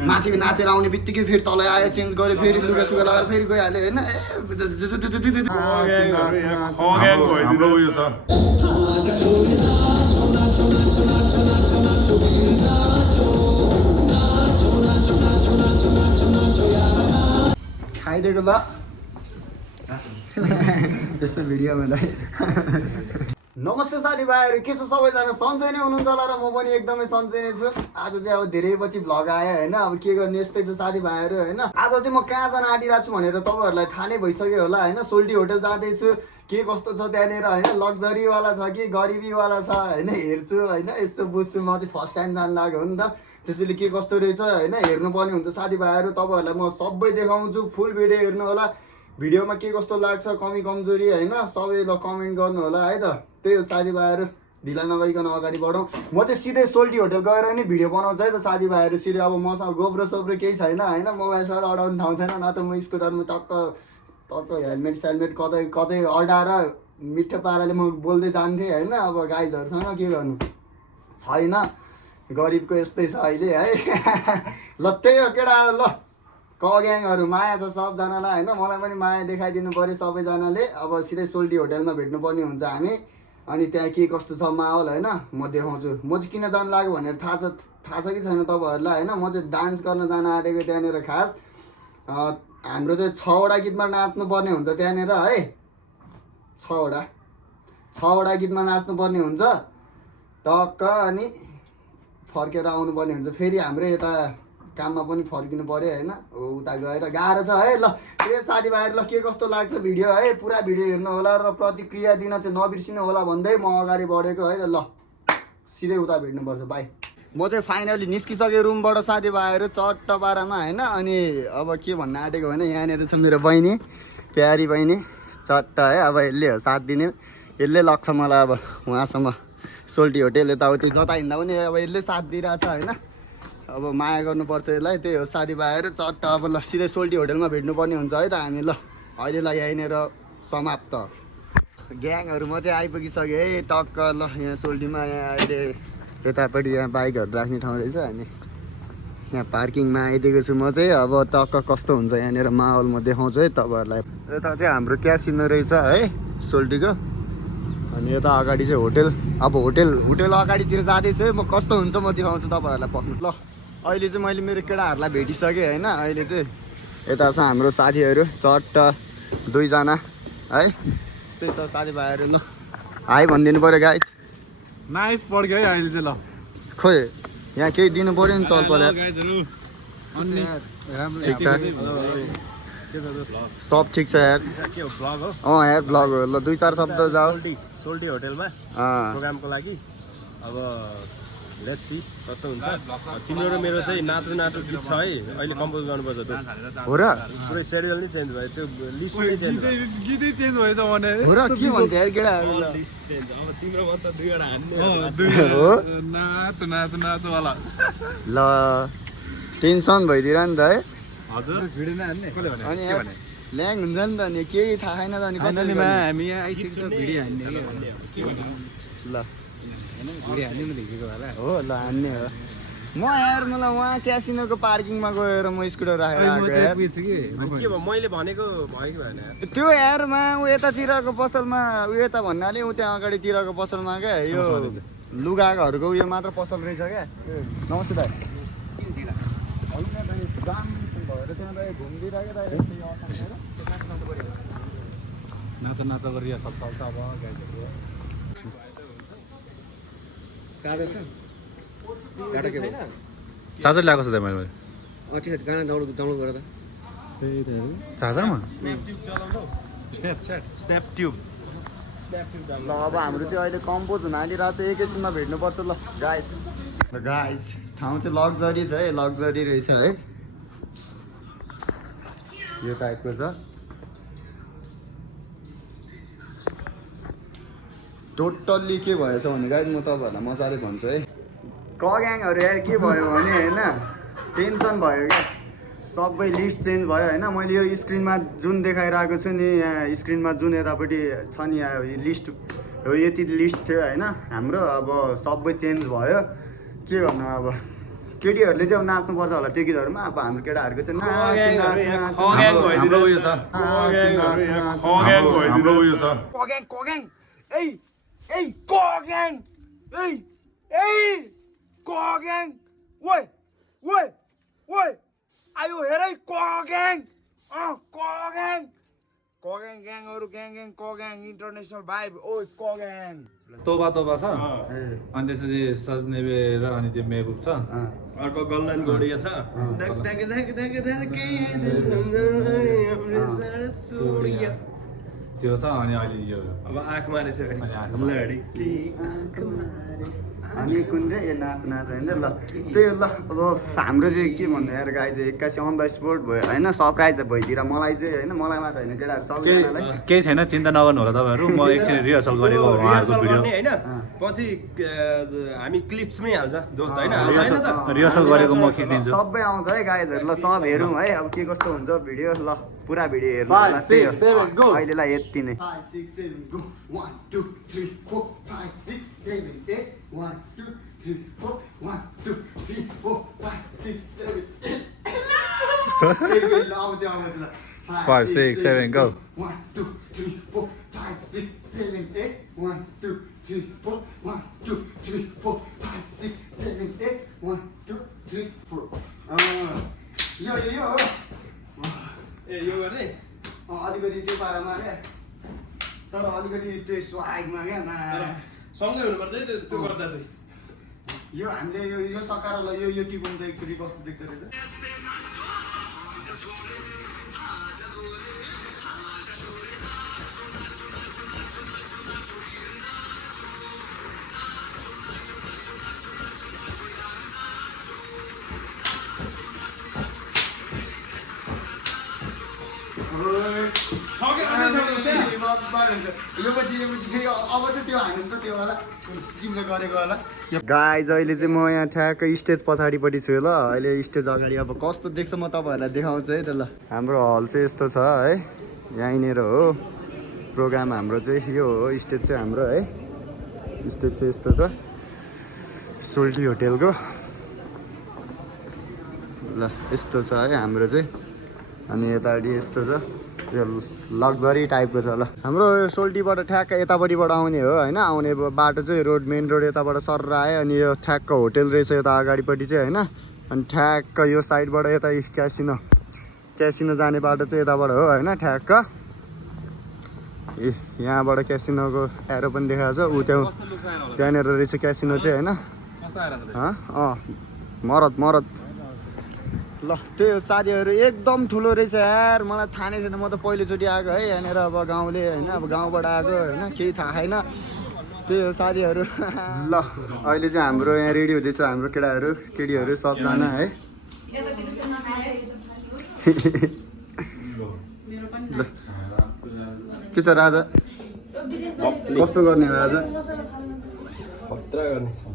माथि नाचेर आउने बित्तिकै फेरि तल आयो चेन्ज गर्यो फेरि लुगा सुगा लगाएर फेरि गइहाल्यो होइन खाइदिएको ल त्यस्तो भिडियो मलाई नमस्ते साथीभाइहरू के छ सबैजना सन्चै नै हुनुहुन्छ होला र म पनि एकदमै सन्चै नै छु आज चाहिँ अब धेरै पछि भ्लग आयो होइन अब के गर्ने यस्तै छ साथीभाइहरू होइन आज चाहिँ म कहाँ जान आँटिरहेको छु भनेर तपाईँहरूलाई थाहा नै भइसक्यो होला होइन सोल्टी होटल जाँदैछु के कस्तो छ त्यहाँनिर होइन लग्जरीवाला छ कि गरिबीवाला छ होइन हेर्छु होइन यस्तो बुझ्छु म चाहिँ फर्स्ट टाइम जानु लाग्यो हो नि त त्यसैले के कस्तो रहेछ होइन हेर्नुपर्ने हुन्छ साथीभाइहरू तपाईँहरूलाई म सबै देखाउँछु फुल भिडियो हेर्नु होला भिडियोमा के कस्तो लाग्छ कमी कमजोरी होइन सबैलाई कमेन्ट गर्नु होला है त त्यही हो साथीभाइहरू ढिला नगरिकन अगाडि बढौँ म चाहिँ सिधै सोल्टी होटल गएर नि भिडियो बनाउँछु है त साथीभाइहरू सिधै अब मसँग गोब्रो सोब्रो केही छैन होइन मोबाइलसँग अडाउने ठाउँ छैन न त म स्कुटरमा टक्क हेलमेट सेलमेट कतै कतै अडाएर मिठो पाराले म बोल्दै जान्थेँ होइन अब गाइजहरूसँग के गर्नु छैन गरिबको यस्तै छ अहिले है ल त्यही हो केटाहरू ल क ग्याङहरू माया छ सबजनालाई होइन मलाई पनि माया देखाइदिनु पऱ्यो सबैजनाले अब सिधै सोल्टी होटलमा भेट्नुपर्ने हुन्छ हामी अनि त्यहाँ के कस्तो छ माहौल होइन म देखाउँछु म चाहिँ किन जानु लाग्यो भनेर थाहा छ कि छैन तपाईँहरूलाई होइन म चाहिँ डान्स गर्न जान आँटेको त्यहाँनिर खास हाम्रो चाहिँ 6वटा गीतमा नाच्नुपर्ने हुन्छ त्यहाँनिर है 6वटा गीतमा नाच्नुपर्ने हुन्छ टक्क अनि फर्केर आउनुपर्ने हुन्छ फेरि हाम्रो यता काममा पनि फर्किनु पऱ्यो होइन उता गएर गाह्रो छ है ल त्यो साथीभाइहरू ल के कस्तो लाग्छ भिडियो है पुरा भिडियो हेर्नु होला र प्रतिक्रिया दिन चाहिँ नबिर्सिनु होला भन्दै म अगाडि बढेको है ल सिधै उता भेट्नुपर्छ बाई म चाहिँ फाइनली निस्किसकेँ रुमबाट साथीभाइहरू चट्ट पारामा होइन अनि अब के भन्न आँटेको भने यहाँनिर छ मेरो बहिनी प्यारी बहिनी चट्ट है अब यसले हो साथ दिने यसले लग्छ मलाई अब उहाँसम्म सोल्टी होटेल यताउति जता हिँड्दा पनि अब यसले साथ दिइरहेछ होइन अब माया गर्नुपर्छ यसलाई त्यही हो साथीभाइहरू चट्ट अब ल सिधै सोल्टी होटलमा भेट्नुपर्ने हुन्छ है त हामी ल अहिलेलाई यहीँनिर समाप्त ग्याङहरू म चाहिँ आइपुगिसकेँ है टक्क ल यहाँ सोल्टीमा यहाँ अहिले यतापट्टि यहाँ बाइकहरू राख्ने ठाउँ रहेछ अनि यहाँ पार्किङमा आइदिएको छु म चाहिँ अब टक्क कस्तो हुन्छ यहाँनिर माहौल म देखाउँछु है तपाईँहरूलाई यता चाहिँ हाम्रो क्यासिनो रहेछ है सोल्टीको अनि यता अगाडि चाहिँ होटेल अब होटेल अगाडितिर जाँदैछु है म कस्तो हुन्छ म देखाउँछु तपाईँहरूलाई पक्नु ल अहिले चाहिँ मैले मेरो केटाहरूलाई भेटिसकेँ होइन अहिले चाहिँ यता छ हाम्रो साथीहरू चट्ट 2 जना है त्यस्तै छ साथीभाइहरू ल हाई भनिदिनु पऱ्यो गाइस नाइस पड्क्यो है अहिले चाहिँ ल खोइ यहाँ केही दिनु पऱ्यो नि चल पर्यो सब ठिक छ यार यार ब्लग हो ल 2-4 शब्द जाओ सोल्टी होटलमा प्रोग्रामको लागि अब लेट्स सी कस्तो हुन्छ तिम्रो र मेरो चाहिँ नाटु गीत छ है अहिले कम्पोज गर्नुपर्छ त्यो हो र पुरै सेड्युल नै चेन्ज भयो त्यो लिस्ट नै चेन्ज भयो गीतै चेन्ज भएछ भने हो र के भन्छ यार केटाहरू लिस्ट चेन्ज अब तिम्रो मन त 2वटा हान्ने हो नाच वाला ल टेन्सन भइदिएर नि त है हजुर भिडियो नै हान्ने कसले भने अनि ल्याङ हुन्छ नि त नि केही थाहा छैन त नि कसरी हामी यहाँ आइसक्छ भिडियो हान्ने ल भिडियो हान्ने म देखेको होला हो ल हान्ने हो म यार मलाई उहाँ क्यासिनोको पार्किङमा गएर म स्कुटर राखेर आएको यार के भयो मैले भनेको भयो कि भएन त्यो यारमा ऊ यतातिरको पसलमा ऊ यता भन्नाले ऊ त्यहाँ अगाडितिरको पसलमा क्या यो लुगाहरूको उयो मात्र पसल रहेछ क्या नमस्ते दाइ नाच गरेर सब चल्छ अब चार्जर ल्याएको छ त मैले गाना डाउनलोड गर त चार्जरमा स्न्याप ट्युब ल अब हाम्रो चाहिँ अहिले कम्पोज हुन आलिरहेको छ एकैछिनमा भेट्नुपर्छ ल गाइस ठाउँ चाहिँ लग्जरी छ है लग्जरी रहेछ है यो टाइपको छ टोटल्ली के भएछ भने गाइस म तपाईँहरूलाई मजाले भन्छु है क ग्याङहरू यार के भयो भने होइन टेन्सन भयो क्या सबै लिस्ट चेन्ज भयो होइन मैले यो स्क्रिनमा जुन देखाइरहेको छु नि यहाँ स्क्रिनमा जुन यतापट्टि छ नि यहाँ लिस्ट हो यति लिस्ट थियो होइन हाम्रो अब सबै चेन्ज भयो के गर्नु अब केटीहरूले चाहिँ अब नाच्नुपर्छ होला त्यो गीतहरूमा अब हाम्रो केटाहरूको चाहिँ हाम्रो उयो छ हाम्रो उयो छ इन्टरनेसनल भाइब ओइ कग्याङ तोबा तोबा छ अनि त्यसपछि सजनेबे र अनि त्यो मेहबुब छ अर्को गल्लन गोडिया छ त्यो छ अनि अहिले यो अब आँख मारेछ अनि कुन चाहिँ ए नाच होइन ल त्यही ल अब हाम्रो चाहिँ के भन्नु यार गाई चाहिँ एक्कासी अन द स्पोट भयो होइन सरप्राइज भइदिएर मलाई चाहिँ होइन मलाई मात्र होइन केटाहरू सबैजनालाई केही छैन चिन्ता नगर्नु होला तपाईँहरू म एकछिन रिहर्सल गरेको उहाँहरूको भिडियो होइन पछि हामी क्लिप्समै हाल्छ दोस्त होइन रिहर्सल गरेको म खिचिदिन्छु सबै आउँछ है गाइजहरू ल सब हेरौँ है अब के कस्तो हुन्छ भिडियो ल पुरा भिडियो हेर्नु 5, 6, 7 go अहिलेलाई यति नै 5, 6, 7, go. 1, 2, 3, 4, 5, 6, 7, 8. 1, 2, 3, 4. 1, 2, 3, 4, 5, 6, 7, 8. 5, 6, 7, go. 1, 2, 3, 4, 5, 6, 7, 8. 1, 2, 3, 4. 1, 2, 3, 4, 5, 6, 7, 8. 1, 2, 3, 4. Yo. ए यो गर्ने अलिकति त्यो पारामा क्या तर अलिकति त्यो स्वागमा क्या सँगै हुनुपर्छ है त्यो गर्दा चाहिँ यो हामीले यो सकारालाई यो टिपुन त एकचोटि कस्तो देख्दो रहेछ गाइज अहिले चाहिँ म यहाँ ठ्याक्कै स्टेज पछाडिपट्टि छु ल अहिले स्टेज अगाडि अब कस्तो देख्छ म तपाईँहरूलाई देखाउँछु है त ल हाम्रो हल चाहिँ यस्तो छ है यहीँनिर हो प्रोग्राम हाम्रो चाहिँ यो हो स्टेज चाहिँ हाम्रो है स्टेज चाहिँ यस्तो छ सोल्टी होटेलको ल यस्तो छ है हाम्रो चाहिँ अनि यतापट्टि यस्तो छ यो लग्जरी टाइपको छ ल हाम्रो सोल्टीबाट ठ्याक्क यतापट्टिबाट आउने हो होइन आउने बाटो चाहिँ रोड मेन रोड यताबाट सर आयो अनि यो ठ्याक्क होटेल रहेछ यता अगाडिपट्टि चाहिँ होइन अनि ठ्याक्क यो साइडबाट यता क्यासिनो जाने बाटो चाहिँ यताबाट हो होइन ठ्याक्क ए यहाँबाट क्यासिनोको एरो पनि देखाएको छ ऊ त्यहाँनिर रहेछ क्यासिनो चाहिँ होइन मरद ल त्यो साथीहरू एकदम ठुलो रहेछ यार मलाई थाहा नै छैन म त पहिलोचोटि आएको है यहाँनिर अब गाउँले होइन अब गाउँबाट आएको होइन केही थाहा छैन त्यही हो साथीहरू ल अहिले चाहिँ हाम्रो यहाँ रेडी हुँदैछ हाम्रो केटीहरू सबजना है ल के छ राजा कस्तो गर्ने राजा खतरा गर्ने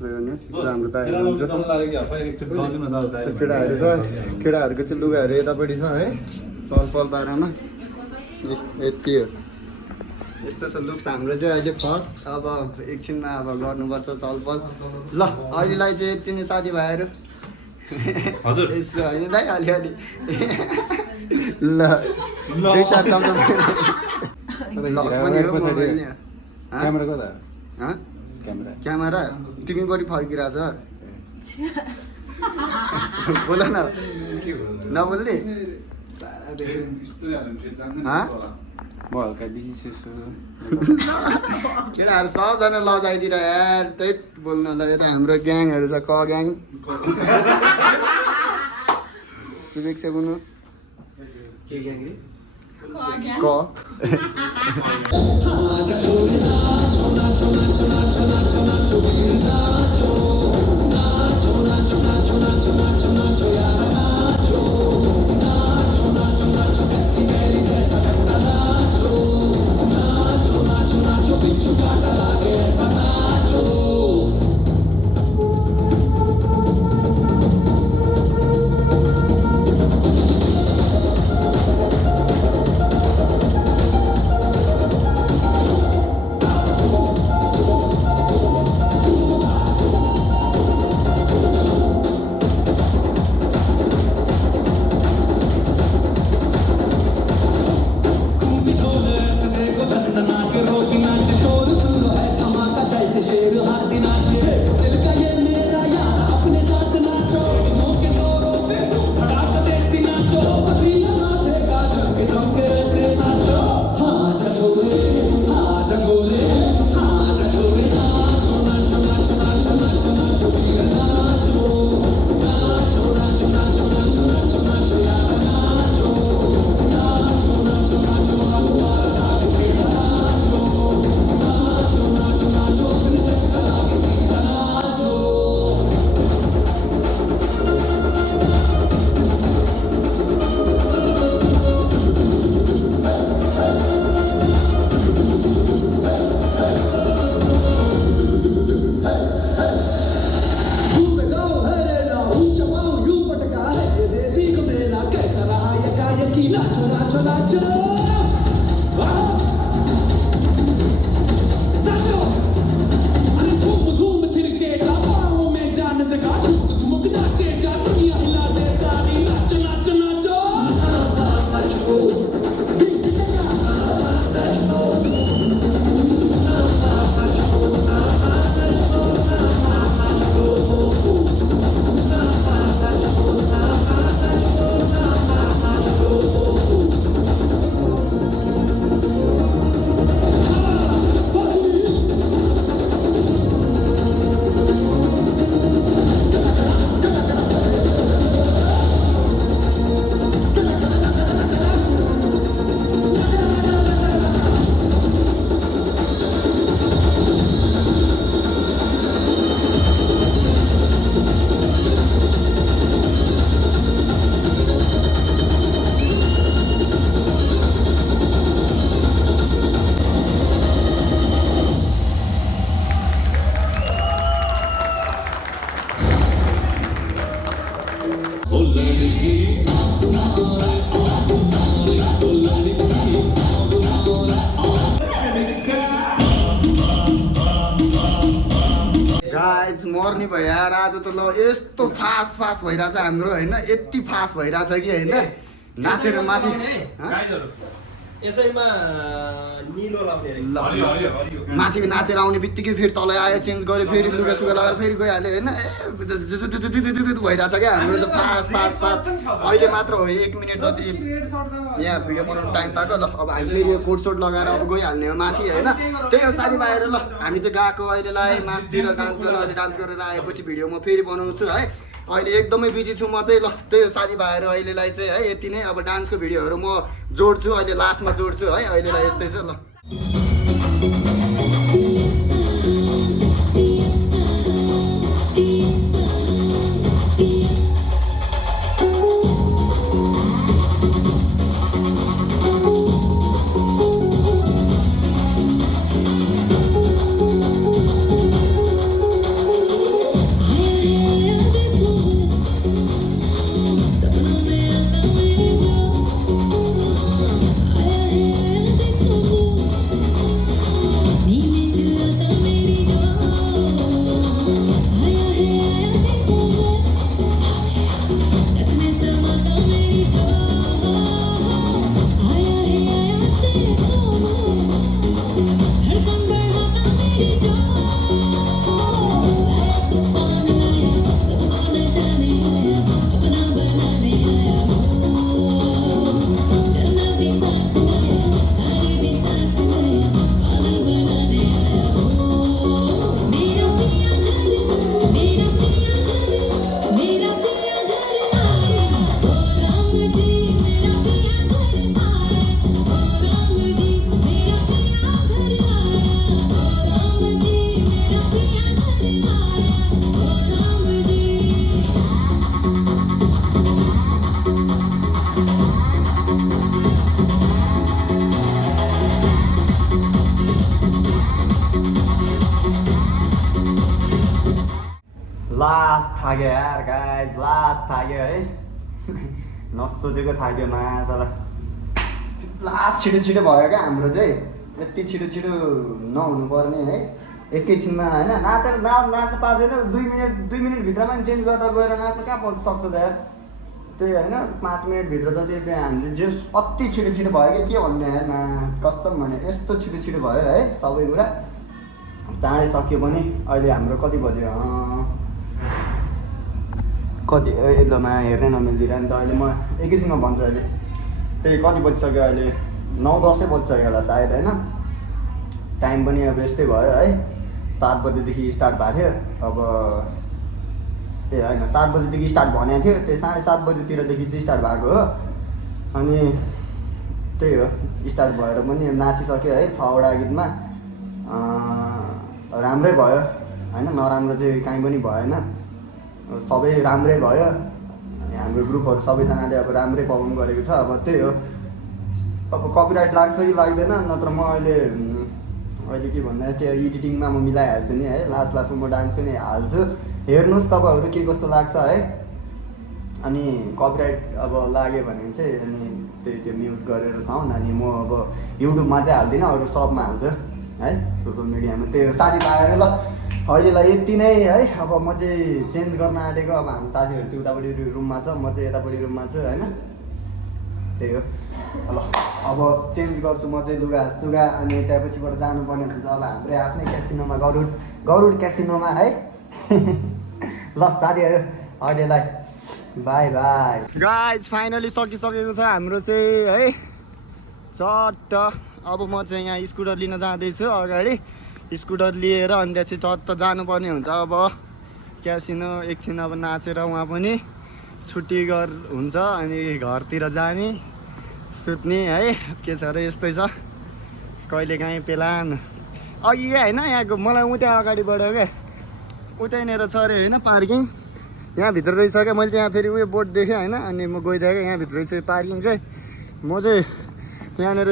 हाम्रो केटाहरू छ केटाहरूको चाहिँ लुगाहरू यतापट्टि छ है चलपल बारेमा यति हो यस्तो छ लुक्स हाम्रो चाहिँ अहिले फर्स्ट अब एकछिनमा अब गर्नुपर्छ चलपल ल अहिलेलाई चाहिँ यति नै साथीभाइहरू यस्तो होइन दाइ अलिअलि ल दुई चार क्यामेरा तिमीपट्टि फर्किरहेछ बोल न नबोल्ने केटाहरू सबजना लजाइदिएर यार त्यही बोल्नलाई यता हाम्रो ग्याङहरू छ क ग्याङ सुवेक्षा बोल्नु के ग्याङ रे क गाइस मर्ने भयो यार आज त ल यस्तो फास्ट भइरहेछ हाम्रो होइन यति फास्ट भइरहेछ कि होइन नाचेर माथि यसैमा निलो लाउने रे माथि नाचेर आउने बित्तिकै फेरि तल आयो चेन्ज गर्यो फेरि लुगा सुगा लगाएर फेरि गइहाल्यो होइन भइरहेछ क्या हाम्रो त फास्ट अहिले मात्र हो 1 मिनट जति यहाँ भिडियो बनाउनु टाइम पाएको ल अब हामीले यो कोट सोट लगाएर अब गइहाल्ने हो माथि होइन त्यही हो साथीभाइहरू ल हामी चाहिँ गएको अहिलेलाई नाचतिर डान्स गरेर अहिले डान्स गरेर आएपछि भिडियो म फेरि बनाउँछु है अहिले एकदमै बिजी छु म चाहिँ ल त्यही हो साथीभाइहरू अहिलेलाई चाहिँ है यति नै अब डान्सको भिडियोहरू म जोड्छु अहिले लास्टमा जोड्छु है अहिलेलाई यस्तै छ ल लास्ट थाक्यो यार गाइज लास्ट थाक्यो है नसोचेको थाक्यो माछाला लास्ट छिटो भयो क्या हाम्रो चाहिँ यति छिटो नहुनु पर्ने है एकैछिनमा होइन नाच्न पाँचेन 2 मिनट भित्रमा चेन्ज गरेर गएर नाच्नु कहाँ पाउनु सक्छ त यार त्यही होइन 5 मिनटभित्र जति हामीले जे अति छिटो भयो कि के भन्ने यार कसम भने यस्तो छिटो भयो है सबै कुरा चाँडै सक्यो पनि अहिले हाम्रो कति बज्यो कति एकदमै हेर्नै नमिल्दिरह नि त अहिले म एकैछिनमा भन्छु अहिले त्यही कति बजिसक्यो अहिले 9-10 बजिसक्यो होला सायद होइन टाइम पनि अब यस्तै भयो है 7 बजेदेखि स्टार्ट भएको थियो अब ए होइन 7 बजेदेखि स्टार्ट भनेको थियो त्यही 7:30 बजेतिरदेखि चाहिँ स्टार्ट भएको हो अनि त्यही हो स्टार्ट भएर पनि नाचिसक्यो है 6वटा गीतमा राम्रै भयो होइन नराम्रो चाहिँ काहीँ पनि भएन सबै राम्रै भयो अनि हाम्रो ग्रुपहरू सबैजनाले अब राम्रै पर्फर्म गरेको छ अब त्यही हो अब कपिराइट लाग्छ कि लाग्दैन नत्र म अहिले के भन्दा त्यो एडिटिङमा म मिलाइहाल्छु नि है लास्टमा म डान्स पनि हाल्छु हेर्नुहोस् तपाईँहरू के कस्तो लाग्छ है अनि कपिराइट अब लाग्यो भने चाहिँ अनि त्यो म्युट गरेर साउन्ड अनि म अब युट्युबमा चाहिँ हाल्दिनँ अरू सबमा हाल्छु है सोसियल मिडियामा त्यो साथीभाइहरू ल अहिलेलाई यति नै है अब म चाहिँ चेन्ज गर्न आँटेको अब हाम्रो साथीहरू चाहिँ उतापट्टि रुममा छ म चाहिँ यतापट्टि रुममा छु होइन त्यही हो ल अब चेन्ज गर्छु म चाहिँ लुगा सुगा अनि त्यहाँपछिबाट जानुपर्ने हुन्छ अब हाम्रै आफ्नै क्यासिनोमा गरुड क्यासिनोमा है ल साथीहरू अहिलेलाई बाई गाइज फाइनली सकिसकेको छ हाम्रो चाहिँ है चट्ट अब म चाहिँ यहाँ स्कुटर लिन जाँदैछु अगाडि स्कुटर लिएर अनि त्यहाँ चाहिँ चट्ट जानुपर्ने हुन्छ अब क्यासिनो एकछिन अब नाचेर उहाँ पनि छुट्टी हुन्छ अनि घरतिर जाने सुत्ने है के छ र यस्तै छ कहिलेकाहीँ प्लान अघि होइन यहाँको मलाई उतै अगाडिबाट क्या उतैनिर छ अरे होइन पार्किङ यहाँभित्र रहेछ क्या मैले यहाँ फेरि उयो बोर्ड देखेँ होइन अनि म गइदिएँ क्या यहाँभित्र चाहिँ पार्किङ चाहिँ म चाहिँ यहाँनिर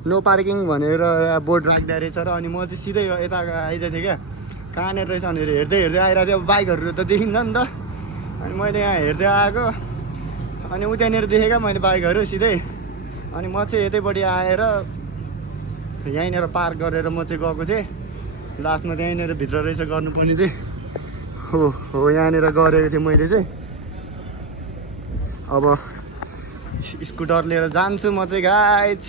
नो पार्किङ भनेर बोर्ड राख्दा रहेछ र अनि म चाहिँ सिधै यता आइदिएको थिएँ क्या कहाँनिर रहेछ भनेर हेर्दै आइरहेको थियो अब बाइकहरू त देखिन्छ नि त अनि मैले यहाँ हेर्दै आएको अनि उतानिर देखेँ क्या मैले बाइकहरू सिधै अनि म चाहिँ यतैपट्टि आएर यहीँनिर पार्क गरेर म चाहिँ गएको थिएँ लास्टमा त्यहीँनिर भित्र रहेछ गर्नुपर्ने चाहिँ हो यहाँनिर गरेको थिएँ मैले चाहिँ अब स्कुटर लिएर जान्छु म चाहिँ गाइज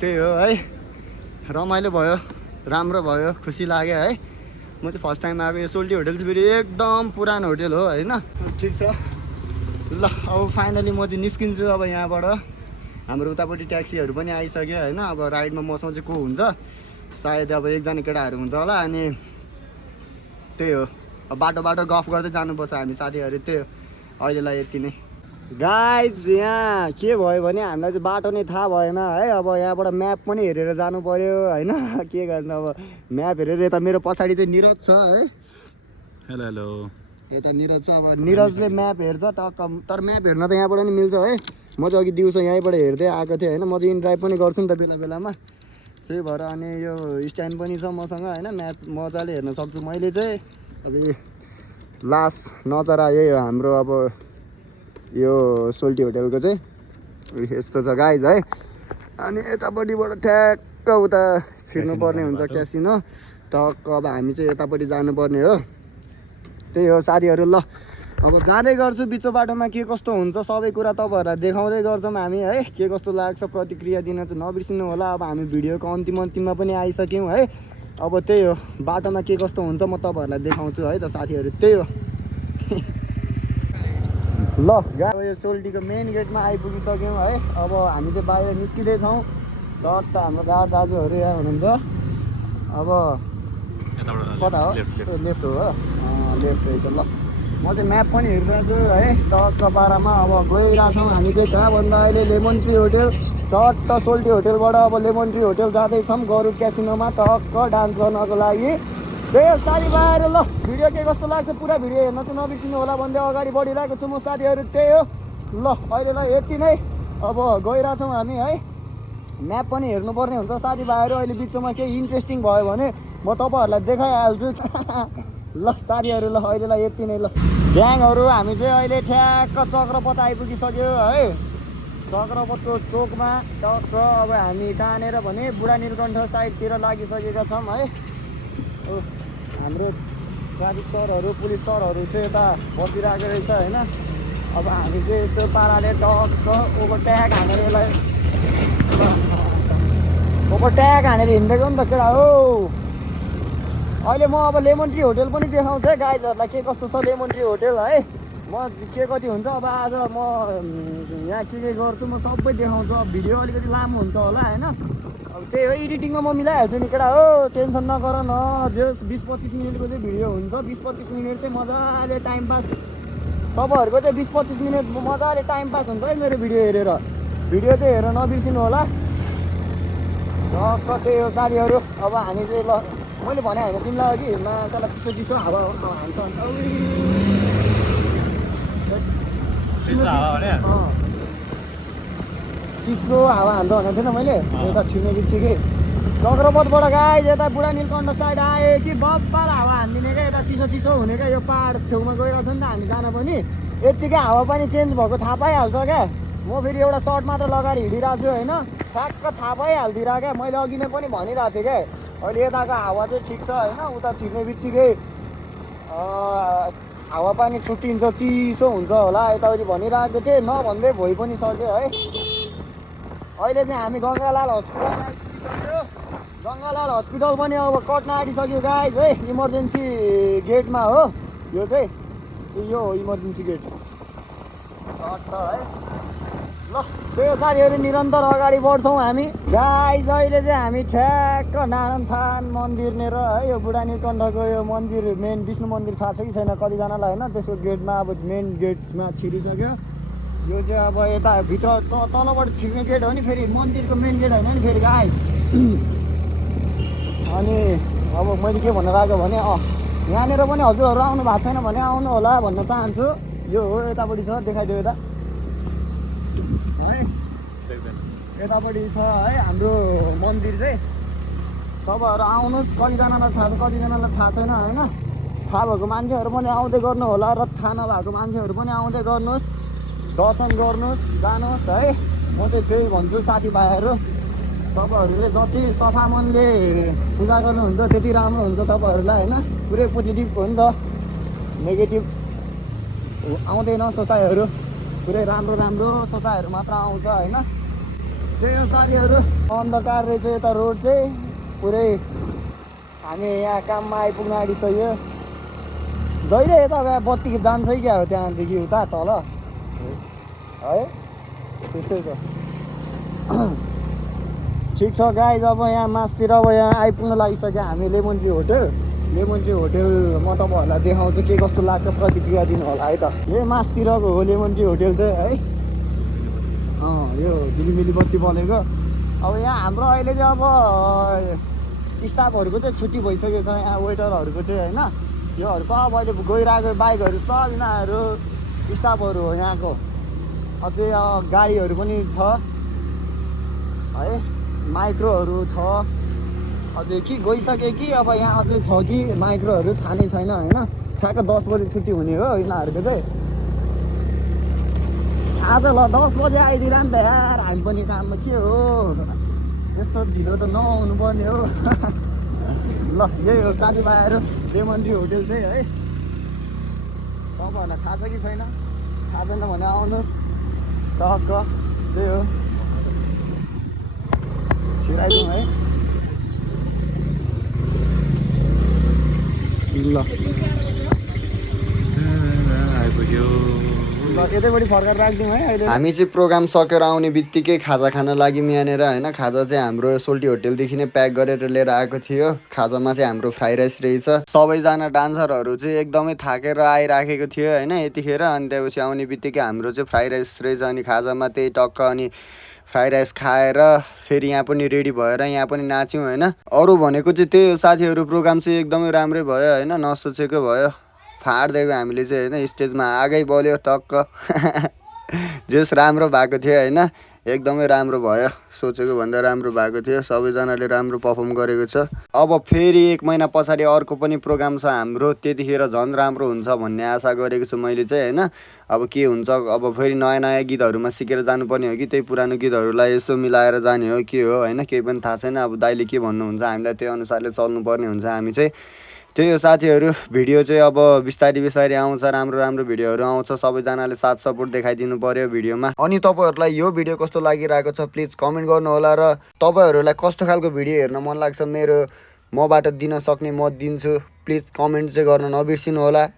त्यही हो है रमाइलो भयो राम्रो भयो खुसी लाग्यो है म चाहिँ फर्स्ट टाइम आएको यो सोल्टी होटल चाहिँ फेरि एकदम पुरानो होटल हो होइन ठिक छ ल अब फाइनली म चाहिँ निस्किन्छु अब यहाँबाट हाम्रो उतापट्टि ट्याक्सीहरू पनि आइसक्यो होइन अब राइडमा मसँग चाहिँ को हुन्छ सायद अब एकजना केटाहरू हुन्छ होला अनि त्यही हो अब बाटो गफ गर्दै जानुपर्छ हामी साथीहरू त्यही हो अहिलेलाई यति नै गाइज यहाँ के भयो भने हामीलाई चाहिँ बाटो नै थाहा भएन है अब यहाँबाट म्याप पनि हेरेर जानु पर्यो होइन के गर्नु अब म्याप हेरेर यता मेरो पछाडि चाहिँ निरज छ है हेलो हेलो यता निरज छ अब निरजले म्याप हेर्छ तर म्याप हेर्न त यहाँबाट नि मिल्छ है म चाहिँ अघि दिउँसो यहीँबाट हेर्दै आएको थिएँ होइन म चाहिँ इन ड्राइभ पनि गर्छु नि त बेला बेलामा त्यही भएर अनि यो स्ट्यान्ड पनि छ मसँग होइन म्याप मजाले हेर्न सक्छु मैले चाहिँ अब लास्ट नजरा यही हो हाम्रो अब यो सोल्टी होटेलको चाहिँ यस्तो छ गाइज है अनि यतापट्टिबाट ठ्याक्क उता छिर्नुपर्ने हुन्छ क्यासिनो टक्क अब हामी चाहिँ यतापट्टि जानुपर्ने हो त्यही हो साथीहरू ल अब जाँदै गर्छु बिचो बाटोमा के कस्तो हुन्छ सबै कुरा तपाईँहरूलाई देखाउँदै गर्छौँ हामी है के कस्तो लाग्छ प्रतिक्रिया दिन चाहिँ नबिर्सिनु होला अब हामी भिडियोको अन्तिममा पनि आइसक्यौँ है अब त्यही हो बाटोमा के कस्तो हुन्छ म तपाईँहरूलाई देखाउँछु है त साथीहरू त्यही हो ल यो सोल्टीको मेन गेटमा आइपुगिसक्यौँ है अब हामी चाहिँ बाहिर निस्किँदैछौँ चट्ट हाम्रो गार्ड दाजुहरू यहाँ हुनुहुन्छ अब कता हो लेफ्ट हो लेफ्ट रहेछ ल म चाहिँ म्याप पनि हेरिरहेको छु है टक्क पारामा अब गइरहेछौँ हामी चाहिँ कहाँ भन्दा अहिले लेमन ट्री होटेल चट्ट सोल्टी होटेलबाट अब लेमन ट्री होटेल जाँदैछौँ गरुड क्यासिनोमा टक्क डान्स गर्नको लागि त्यही हो साथीभाइहरू ल भिडियो के कस्तो लाग्छ पुरा भिडियो हेर्न चाहिँ नबिर्सिनु होला भन्दै अगाडि बढिरहेको छु म साथीहरू त्यही हो ल अहिलेलाई यति नै अब गइरहेछौँ हामी है म्याप पनि हेर्नुपर्ने हुन्छ साथीभाइहरू अहिले बिचमा केही इन्ट्रेस्टिङ भयो भने म तपाईँहरूलाई देखाइहाल्छु ल साथीहरू ल अहिलेलाई यति नै ल ग्याङहरू हामी चाहिँ अहिले ठ्याक्क चक्रपथ आइपुगिसक्यो है चक्रपथको चोकमा टक्क अब हामी कहाँनिर भने बुढा नीलकण्ठ साइडतिर लागिसकेका छौँ है हाम्रो ट्राफिक सरहरू पुलिस सरहरू चाहिँ यता बसिरहेको रहेछ होइन अब हामी चाहिँ यस्तो पाराले टक्क ओभरट्याक हानेर यसलाई ओभरट्याक हानेर हिँडेको नि त केटा हो अहिले म अब लेमन ट्री होटेल पनि देखाउँछु है गाइजहरूलाई के कस्तो छ लेमन ट्री होटेल है म के कति हुन्छ अब आज म यहाँ के गर्छु म सबै देखाउँछु अब भिडियो अलिकति लामो हुन्छ होला होइन अब त्यही हो एडिटिङमा म मिलाइहाल्छु नि केटा हो टेन्सन नगर न जो 20-25 मिनटको चाहिँ भिडियो हुन्छ 20-25 मिनट चाहिँ मजाले टाइम पास तपाईँहरूको चाहिँ 20-25 मिनट मजाले टाइम पास हुन्छ है मेरो भिडियो हेरेर भिडियो चाहिँ हेरेर नबिर्सिनु होला टक्क त्यही हो साथीहरू अब हामी चाहिँ ल मैले भने होइन तिमीलाई अघि माछालाई चिसो हावा हान्छ चिसो हावा हान्छ भनेको थिएन मैले यता छिर्ने बित्तिकै चक्रपथबाट गाई यता बुढा नीलकण्ठ साइड आयो कि बब्बाल हावा हानिदिने क्या यता चिसो हुने क्या यो पाहाड छेउमा गइरहेको छ नि त हामी जान पनि यत्तिकै हावा पनि चेन्ज भएको थाहा पाइहाल्छ क्या म फेरि एउटा सर्ट मात्र लगाएर हिँडिरहेको छु होइन ठ्याक्क थाहा पाइहाल्दिरहेको क्या मैले अघि नै पनि भनिरहेको थिएँ क्या अहिले यताको हावा चाहिँ ठिक छ होइन उता छिर्ने बित्तिकै हावा पानी छुट्टिन्छ चिसो हुन्छ होला यताउति भनिरहेको थिएँ नभन्दै भइ पनि सक्यो है अहिले चाहिँ हामी गङ्गालाल हस्पिटल आइपुगिसक्यो गङ्गालाल हस्पिटल पनि अब कट्न आँटिसक्यो गाइज है इमर्जेन्सी गेटमा हो यो चाहिँ यो हो इमर्जेन्सी गेट है ल त्यही हो साथीहरू निरन्तर अगाडि बढ्छौँ हामी गाइज अहिले चाहिँ हामी ठ्याक्क नारायणथान मन्दिरनेर है यो बुढा नीलकण्ठको यो मन्दिर मेन विष्णु मन्दिर थाहा छ कि छैन कतिजनालाई होइन त्यसको गेटमा अब मेन गेटमा छिरिसक्यो यो चाहिँ अब यता भित्र तलबाट छिर्ने गेट हो नि फेरि मन्दिरको मेन गेट होइन नि फेरि गाइज अनि अब मैले के भन्न लागेको भने यहाँनिर पनि हजुरहरू आउनु भएको छैन भने आउनु होला भन्न चाहन्छु यो हो यतापट्टि छ देखाइदियो यता है यतापट्टि छ है हाम्रो मन्दिर चाहिँ तपाईँहरू आउनुहोस् कतिजनालाई थाहा छ कतिजनालाई थाहा छैन होइन थाहा भएको मान्छेहरू पनि आउँदै गर्नु होला र थाहा नभएको मान्छेहरू पनि आउँदै गर्नुहोस्, दर्शन गर्नुहोस्, जानुहोस् है। म चाहिँ त्यही भन्छु साथीभाइहरू, तपाईँहरूले जति सफा मनले पूजा गर्नुहुन्छ त्यति राम्रो हुन्छ तपाईँहरूलाई होइन। पुरै पोजिटिभ हो नि त, नेगेटिभ आउँदैन सोचाइहरू, पुरै राम्रो राम्रो सोचाइहरू मात्र आउँछ होइन। त्यही हो साथीहरू, अन्धकार रहेछ यता रोड चाहिँ पुरै। हामी यहाँ काममा आइपुग्न आँटिसक्यो। जहिले यता बत्ती जान्छ क्या हो त्यहाँदेखि उता तल है, त्यस्तै छ। ठिक छ गाइज, अब यहाँ मासतिर अब यहाँ आइपुग्न लागिसक्यो हामी lemon tree hotel. Lemon tree hotel म तपाईँहरूलाई देखाउँछु के कस्तो लाग्छ, प्रतिक्रिया दिनु होला है त। यही मासतिरको हो लेमन ट्री होटल चाहिँ है। यो झिलिमिली बत्ती बलेको। अब यहाँ हाम्रो अहिले चाहिँ अब स्टाफहरूको चाहिँ छुट्टी भइसकेको छ, यहाँ वेटरहरूको चाहिँ होइन। योहरू सब अहिले गइरहेको बाइकहरू सब यिनीहरू स्टाफहरू हो यहाँको। अझै गाडीहरू पनि छ है, माइक्रोहरू छ। अझै कि गइसक्यो कि अब यहाँ अझै छ कि माइक्रोहरू थाहा नै छैन होइन। ठ्याक्क 10 बजी छुट्टी हुने हो यिनीहरूको चाहिँ। आज ल 10 बजे आइदिएर नि त यार, हामी पनि काममा के हो यस्तो ढिलो त नआउनु पर्ने हो। ल यही हो साथीभाइहरू लेमन ट्री होटल चाहिँ है। तपाईँहरूलाई थाहा छ कि छैन, थाहा छैन भने आउनुहोस् टक्क। त्यही हो, छिराइदिउँ है। ल आइपुग्यो। यतैपट्टि फर्केर राखिदिउँ है अहिले। हामी चाहिँ प्रोग्राम सकेर आउने बित्तिकै खाजा खान लाग्यौँ यहाँनिर होइन। खाजा चाहिँ हाम्रो सोल्टी होटलदेखि नै प्याक गरेर लिएर आएको थियो। खाजामा चाहिँ हाम्रो फ्राई राइस रहेछ। सबैजना डान्सरहरू चाहिँ एकदमै थाकेर आइराखेको थियो होइन यतिखेर। अनि त्यसपछि आउने बित्तिकै हाम्रो चाहिँ फ्राई राइस रहेछ। अनि खाजामा त्यही टक्क अनि फ्राई राइस खाएर फेरि यहाँ पनि रेडी भएर यहाँ पनि नाच्यौँ होइन। अरू भनेको चाहिँ त्यही हो साथीहरू, प्रोग्राम चाहिँ एकदमै राम्रै भयो होइन, नसोचेको भयो। फाडिदिएको हामीले चाहिँ होइन, स्टेजमा आगै बल्यो टक्क। जेस राम्रो भएको थियो होइन, एकदमै राम्रो भयो, सोचेको भन्दा राम्रो भएको थियो। सबैजनाले राम्रो पर्फर्म गरेको छ। अब फेरि 1 महिना पछाडि अर्को पनि प्रोग्राम छ हाम्रो, त्यतिखेर झन् राम्रो हुन्छ भन्ने आशा गरेको छु मैले चाहिँ होइन। अब के हुन्छ, अब फेरि नयाँ नयाँ गीतहरूमा सिकेर जानुपर्ने हो कि त्यही पुरानो गीतहरूलाई यसो मिलाएर जाने हो के हो होइन, केही पनि थाहा छैन। अब दाइले के भन्नुहुन्छ हामीलाई त्यही अनुसारले चल्नुपर्ने हुन्छ हामी चाहिँ। त्यही हो साथीहरू, भिडियो चाहिँ अब बिस्तारै बिस्तारै आउँछ, राम्रो राम्रो भिडियोहरू आउँछ। सबैजनाले साथ सपोर्ट देखाइदिनु पर्यो भिडियोमा। अनि तपाईँहरूलाई यो भिडियो कस्तो लागिरहेको छ प्लिज कमेन्ट गर्नु होला। र तपाईँहरूलाई कस्तो खालको भिडियो हेर्न मन लाग्छ मबाट दिन सक्ने म दिन्छु। प्लिज कमेन्ट चाहिँ गर्न नबिर्सिनु होला।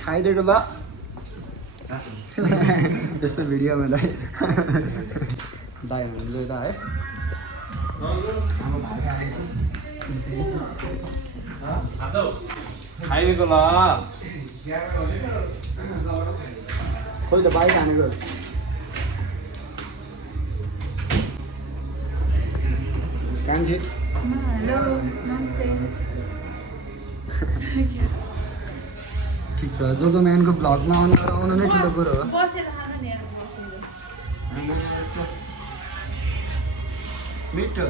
खाइदिएको ल यस्तो भिडियोमा दाइ दाइ हुनुहुन्छ त है। खाइदिएको ल खोइ त बाइक हानेको कान्छी। हेलो नमस्ते। ठिक छ, जो म्यानको भ्लगमा आउनु नै ठुलो कुरो हो। बसेर खानु नि यार, बसेर। मिठो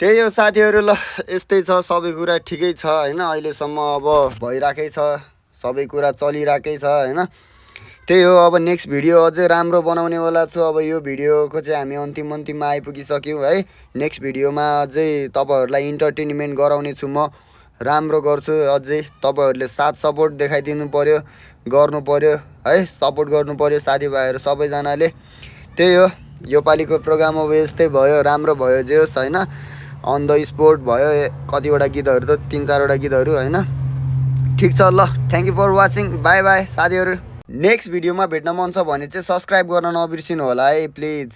त्यही हो साथीहरू। ल यस्तै छ, सबै कुरा ठिकै छ होइन। अहिलेसम्म अब भइरहेकै छ, सबै कुरा चलिरहेकै छ होइन। त्यही हो, अब नेक्स्ट भिडियो अझै राम्रो बनाउनेवाला छु। अब यो भिडियोको चाहिँ हामी अन्तिममा आइपुगिसक्यौँ है। नेक्स्ट भिडियोमा अझै तपाईँहरूलाई इन्टरटेनमेन्ट गराउने छु, म राम्रो गर्छु अझै। तपाईँहरूले साथ सपोर्ट देखाइदिनु पर्यो, गर्नु पर्यो है, सपोर्ट गर्नु पर्यो साथीभाइहरू सबैजनाले। त्यही हो, योपालिको प्रोग्राम अब यस्तै भयो, राम्रो भयो जे होस् होइन। अन द स्पोर्ट भयो, कतिवटा गीतहरू त 3-4वटा गीतहरू होइन। ठिक छ ल, thank you for watching, bye bye साथीहरू। नेक्स्ट भिडियोमा भेट्न मन छ भने चाहिँ सब्सक्राइब गर्न नबिर्सिनु होला है प्लिज।